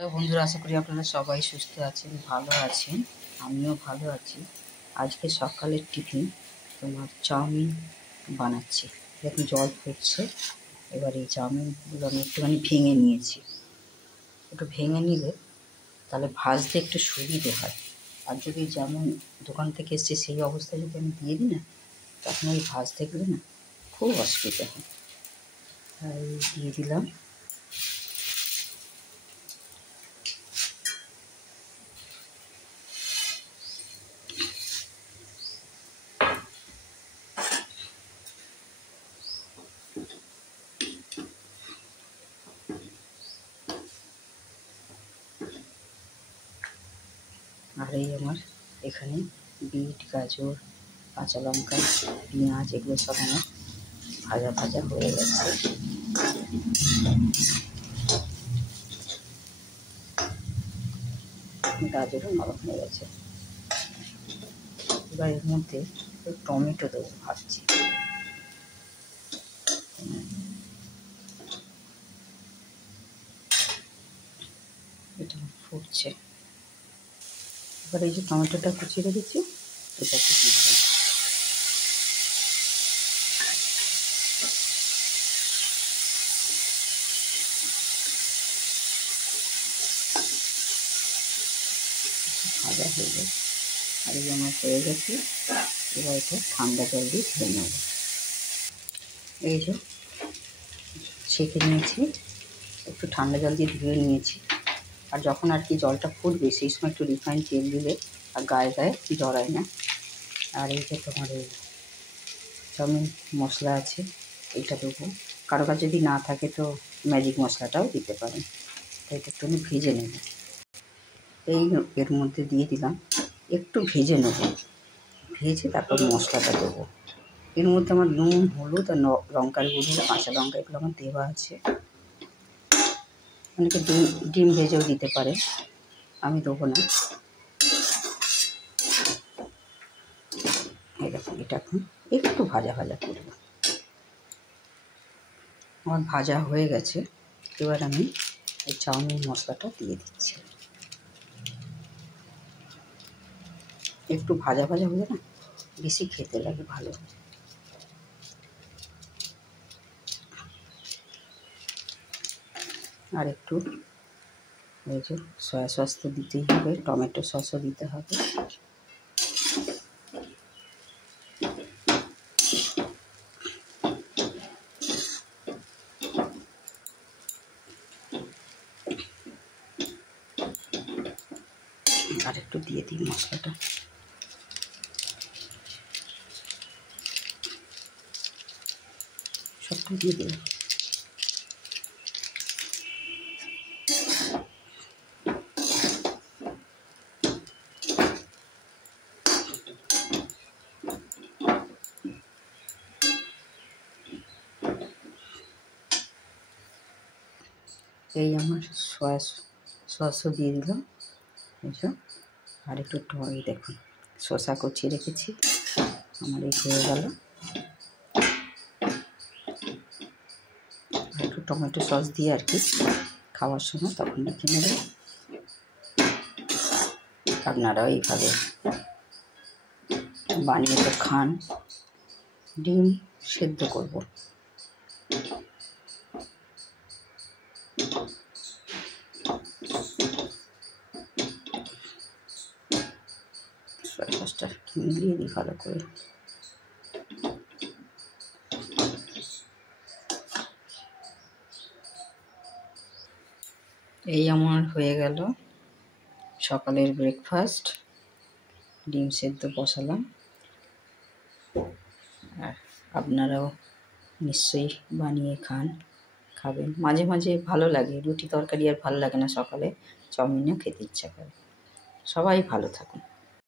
Hello বন্ধুরা, আশা করি আপনারা সবাই সুস্থ আছেন, ভালো আছেন। আমিও ভালো আছি। আজকে সকালের টিফিন তোমার চাউমিন বানাচ্ছি। দেখুন জল ফুটছে। এবার এই চাউমিনগুলো আমি একটুখানি ভেঙে নিয়েছি। একটু ভেঙে নিলে তাহলে ভাজতে একটু সুবিধে হয়। আর যদি যেমন দোকান থেকে এসছে সেই অবস্থায় যদি আমি দিয়ে দিই না, তখন ওই ভাজতে গেলে না খুব অসুবিধা হয়। তাই দিয়ে দিলাম। আর এই আমার এখানে বিট, গাজর, কাঁচা লঙ্কা, পেঁয়াজ এগুলো সব আমার ভাজা ভাজা হয়ে গেছে। গাজরও নরম হয়ে গেছে। এবার এর মধ্যে টমেটো দেবো ভাবছি। এটা ফুটছে। এবার এই যে টমেটোটা কুচিয়ে রেখেছি, এটাকে দিয়ে দেবো। ভাজা হয়ে গেছে। আর এই আমার হয়ে গেছে। এবার এটা ঠান্ডা জল দিয়ে ধুয়ে নেব। এই যে ছেঁকে নিয়েছি, একটু ঠান্ডা জল দিয়ে ধুয়ে নিয়েছি। আর যখন আর কি জলটা ফুটবে সেই সময় একটু রিফাইন তেল দিলে আর গায়ে গায়ে জড়ায় না। আর এই যে তোমার এই চাউমিন মশলা আছে, এইটা দেবো। কারো কাছে যদি না থাকে তো ম্যাজিক মশলাটাও দিতে পারেন। তো এটা একটু আমি ভেজে নেব। এই এর মধ্যে দিয়ে দিলাম, একটু ভেজে নেব। ভেজে তারপর মশলাটা দেবো। এর মধ্যে আমার নুন, হলুদ আর লঙ্কার গুঁড়ো, কাঁচা লঙ্কা এগুলো আমার দেওয়া আছে। অনেকে ডিম ভেজেও দিতে পারে, আমি দেবো না। এরকম এটা এখন একটু ভাজা ভাজা করব। আমার ভাজা হয়ে গেছে। এবার আমি এই চাউমিন মশলাটা দিয়ে দিচ্ছি। একটু ভাজা ভাজা হলে না বেশি খেতে লাগে ভালো। আর একটু এই যে সয়া সস তো দিতেই হবে, টমেটো সসও দিতে হবে। আর একটু দিয়ে দিই মশলাটা। সবটা দিয়ে দিই। এই আমার সয়া সসও দিয়ে দিলাম। বুঝছো? আর একটু টমেটো দেখুন, শসা কুচিয়ে রেখেছি। আমার এই হয়ে গেল। একটু টমেটো সস দিয়ে আর কি খাওয়ার সময় তখন রেখে নেবে। আপনারাও এইভাবে বানিয়ে তো খান। ডিম সেদ্ধ করব। সয়া সসটা মিলিয়ে দিই ভালো করে। এই আমার হয়ে গেল সকালের ব্রেকফাস্ট। ডিম সেদ্ধ বসালাম। আর আপনারাও নিশ্চয়ই বানিয়ে খাবেন। মাঝে মাঝে ভালো লাগে, রুটি তরকারি আর ভালো লাগে না সকালে, চাউমিনও খেতে ইচ্ছা করে। সবাই ভালো থাকুন।